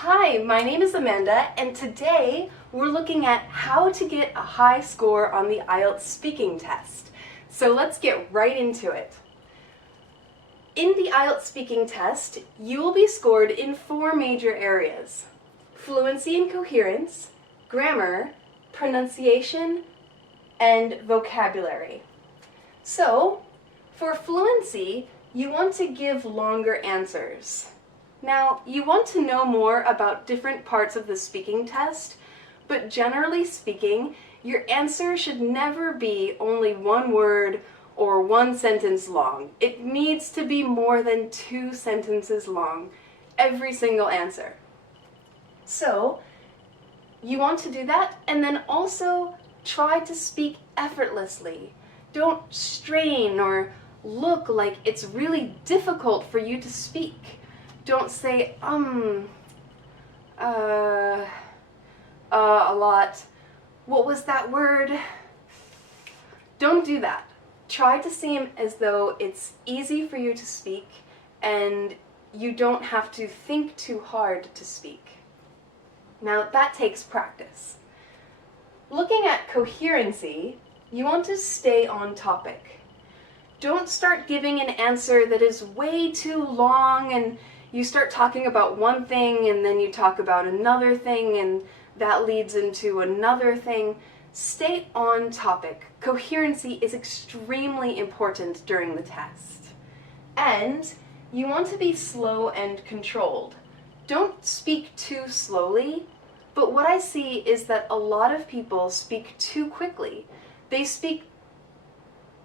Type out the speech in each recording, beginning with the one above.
Hi, my name is Amanda, and today we're looking at how to get a high score on the IELTS speaking test. So let's get right into it. In the IELTS speaking test, you will be scored in 4 major areas: fluency and coherence, grammar, pronunciation, and vocabulary. So, for fluency, you want to give longer answers. Now, you want to know more about different parts of the speaking test, but generally speaking, your answer should never be only one word or one sentence long. It needs to be more than 2 sentences long, every single answer. So, you want to do that, and then also try to speak effortlessly. Don't strain or look like it's really difficult for you to speak. Don't say, a lot. What was that word? Don't do that. Try to seem as though it's easy for you to speak and you don't have to think too hard to speak. Now, that takes practice. Looking at coherency, you want to stay on topic. Don't start giving an answer that is way too long and you start talking about one thing and then you talk about another thing and that leads into another thing. Stay on topic. Coherency is extremely important during the test. And you want to be slow and controlled. Don't speak too slowly, but what I see is that a lot of people speak too quickly. They speak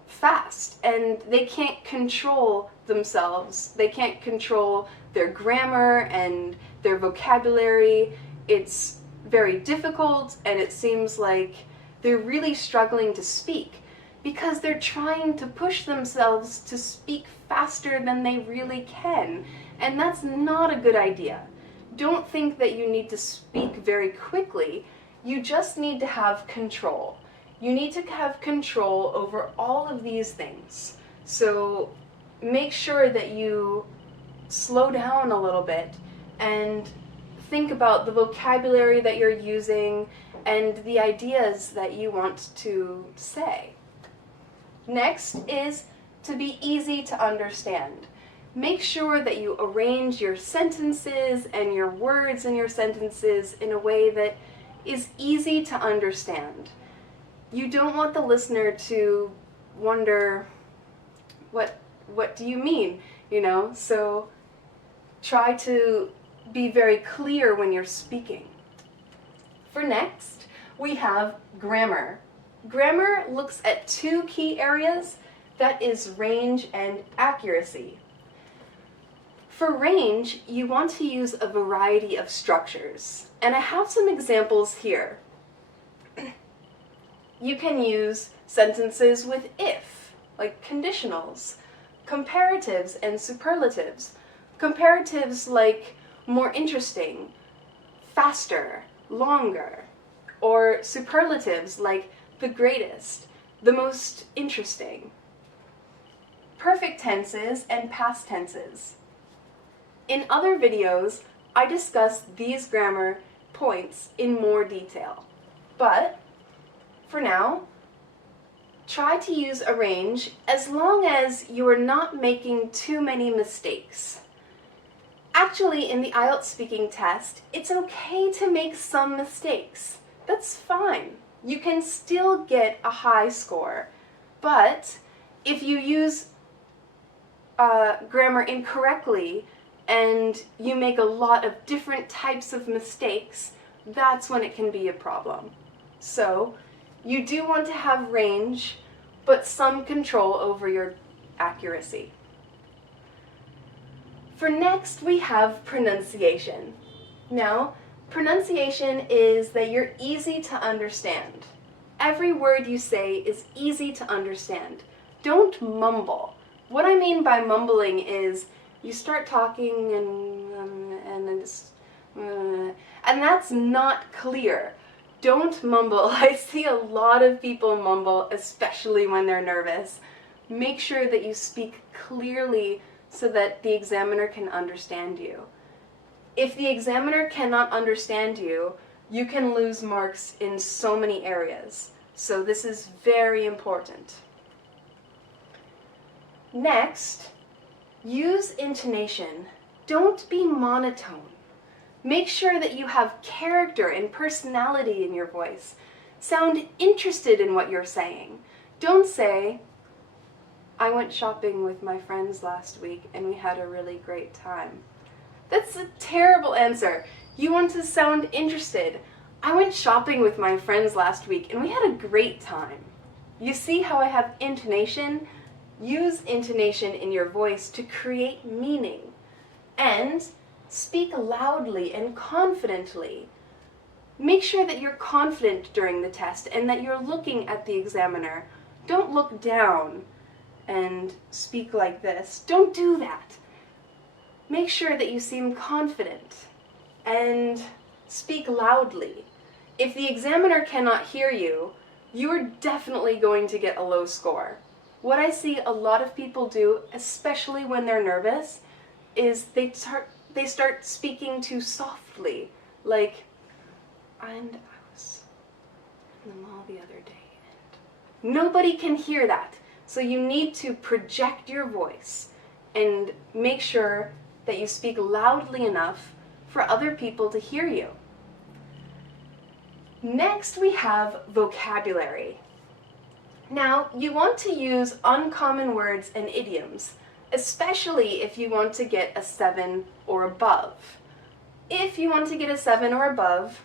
fast and they can't control themselves. They can't control their grammar and their vocabulary. It's very difficult and it seems like they're really struggling to speak because they're trying to push themselves to speak faster than they really can, and that's not a good idea. Don't think that you need to speak very quickly. You just need to have control. You need to have control over all of these things. So make sure that you slow down a little bit and think about the vocabulary that you're using and the ideas that you want to say. Next is to be easy to understand. Make sure that you arrange your sentences and your words in your sentences in a way that is easy to understand. You don't want the listener to wonder, what do you mean? So try to be very clear when you're speaking. For next, we have grammar. Grammar looks at 2 key areas, that is range and accuracy. For range, you want to use a variety of structures, and I have some examples here. You can use sentences with if, like conditionals, comparatives and superlatives. Comparatives like more interesting, faster, longer, or superlatives like the greatest, the most interesting. Perfect tenses and past tenses. In other videos, I discuss these grammar points in more detail, but for now, try to use a range as long as you are not making too many mistakes. Actually, in the IELTS speaking test, it's okay to make some mistakes. That's fine. You can still get a high score. But if you use grammar incorrectly and you make a lot of different types of mistakes, that's when it can be a problem. So, you do want to have range, but some control over your accuracy. For next, we have pronunciation. Now, pronunciation is that you're easy to understand. Every word you say is easy to understand. Don't mumble. What I mean by mumbling is you start talking and that's not clear. Don't mumble. I see a lot of people mumble, especially when they're nervous. Make sure that you speak clearly so that the examiner can understand you. If the examiner cannot understand you, you can lose marks in so many areas. So this is very important. Next, use intonation. Don't be monotone. Make sure that you have character and personality in your voice. Sound interested in what you're saying. Don't say, "I went shopping with my friends last week and we had a really great time." That's a terrible answer. You want to sound interested. "I went shopping with my friends last week and we had a great time." You see how I have intonation? Use intonation in your voice to create meaning. And speak loudly and confidently. Make sure that you're confident during the test and that you're looking at the examiner. Don't look down and speak like this. Don't do that. Make sure that you seem confident and speak loudly. If the examiner cannot hear you, you are definitely going to get a low score. What I see a lot of people do, especially when they're nervous, is they start speaking too softly, like, "And I was in the mall the other day," and nobody can hear that. So you need to project your voice and make sure that you speak loudly enough for other people to hear you. Next, we have vocabulary. Now, you want to use uncommon words and idioms, especially if you want to get a 7 or above. If you want to get a 7 or above,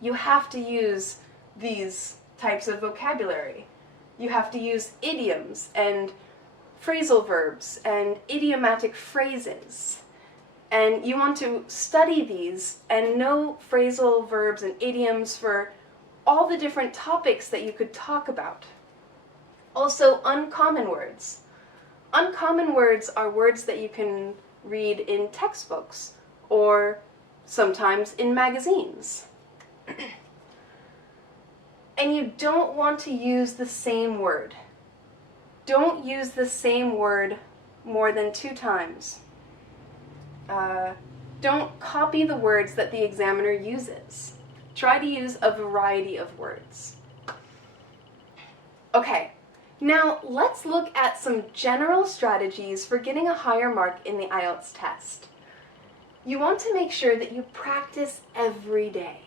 you have to use these types of vocabulary. You have to use idioms and phrasal verbs and idiomatic phrases. And you want to study these and know phrasal verbs and idioms for all the different topics that you could talk about. Also, uncommon words. Uncommon words are words that you can read in textbooks or sometimes in magazines. And you don't want to use the same word. Don't use the same word more than 2 times. Don't copy the words that the examiner uses. Try to use a variety of words. Okay, now let's look at some general strategies for getting a higher mark in the IELTS test. You want to make sure that you practice every day.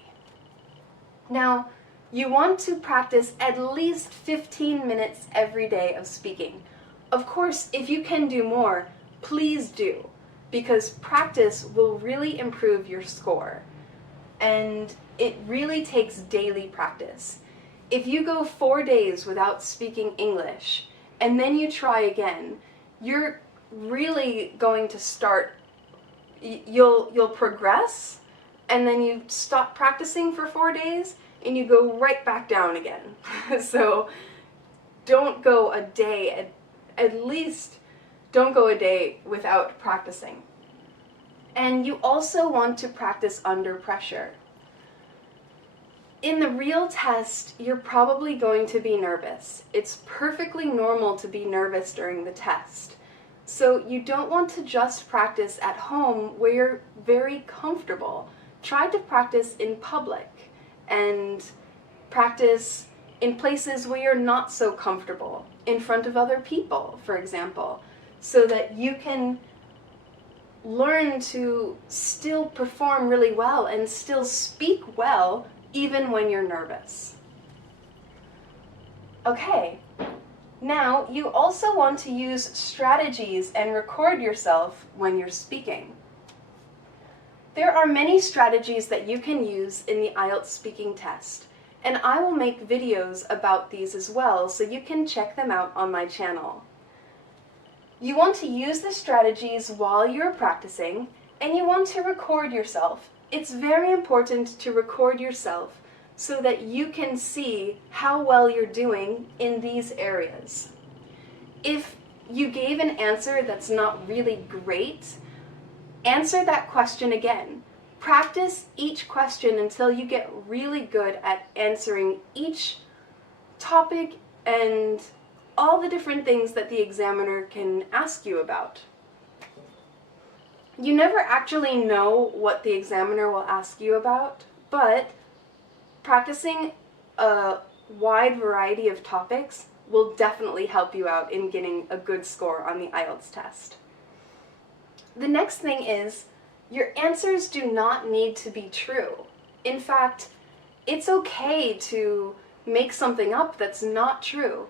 Now, you want to practice at least 15 minutes every day of speaking. Of course, if you can do more, please do, because practice will really improve your score. And it really takes daily practice. If you go 4 days without speaking English, and then you try again, you're really going to start, you'll progress, and then you stop practicing for 4 days, and you go right back down again. So don't go a day, at least don't go a day without practicing. And you also want to practice under pressure. In the real test, you're probably going to be nervous. It's perfectly normal to be nervous during the test. So you don't want to just practice at home where you're very comfortable. Try to practice in public and practice in places where you're not so comfortable, in front of other people, for example, so that you can learn to still perform really well and still speak well even when you're nervous. Okay, now you also want to use strategies and record yourself when you're speaking. There are many strategies that you can use in the IELTS speaking test, and I will make videos about these as well, so you can check them out on my channel. You want to use the strategies while you're practicing, and you want to record yourself. It's very important to record yourself so that you can see how well you're doing in these areas. If you gave an answer that's not really great, answer that question again. Practice each question until you get really good at answering each topic and all the different things that the examiner can ask you about. You never actually know what the examiner will ask you about, but practicing a wide variety of topics will definitely help you out in getting a good score on the IELTS test. The next thing is, your answers do not need to be true. In fact, it's okay to make something up that's not true.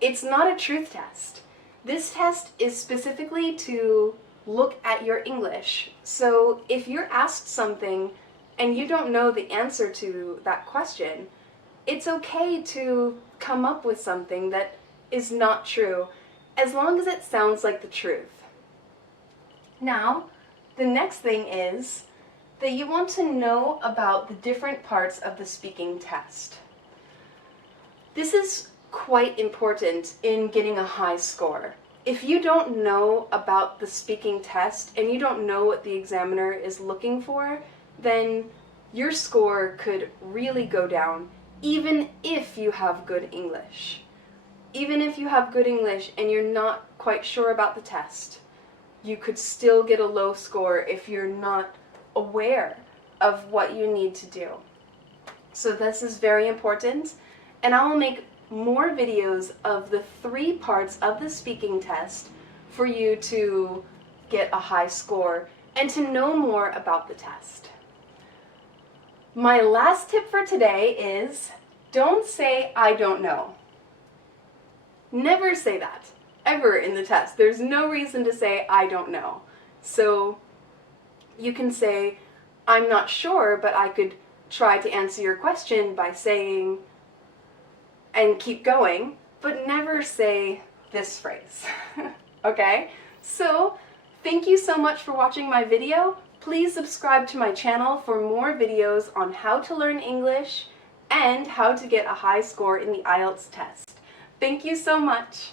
It's not a truth test. This test is specifically to look at your English. So if you're asked something and you don't know the answer to that question, it's okay to come up with something that is not true, as long as it sounds like the truth. Now, the next thing is that you want to know about the different parts of the speaking test. This is quite important in getting a high score. If you don't know about the speaking test and you don't know what the examiner is looking for, then your score could really go down, even if you have good English. Even if you have good English and you're not quite sure about the test, you could still get a low score if you're not aware of what you need to do. So this is very important, and I will make more videos of the 3 parts of the speaking test for you to get a high score and to know more about the test. My last tip for today is, don't say I don't know. Never say that, ever in the test. There's no reason to say I don't know. So you can say, I'm not sure, but I could try to answer your question by saying, and keep going, but never say this phrase. Okay? So, thank you so much for watching my video. Please subscribe to my channel for more videos on how to learn English and how to get a high score in the IELTS test. Thank you so much.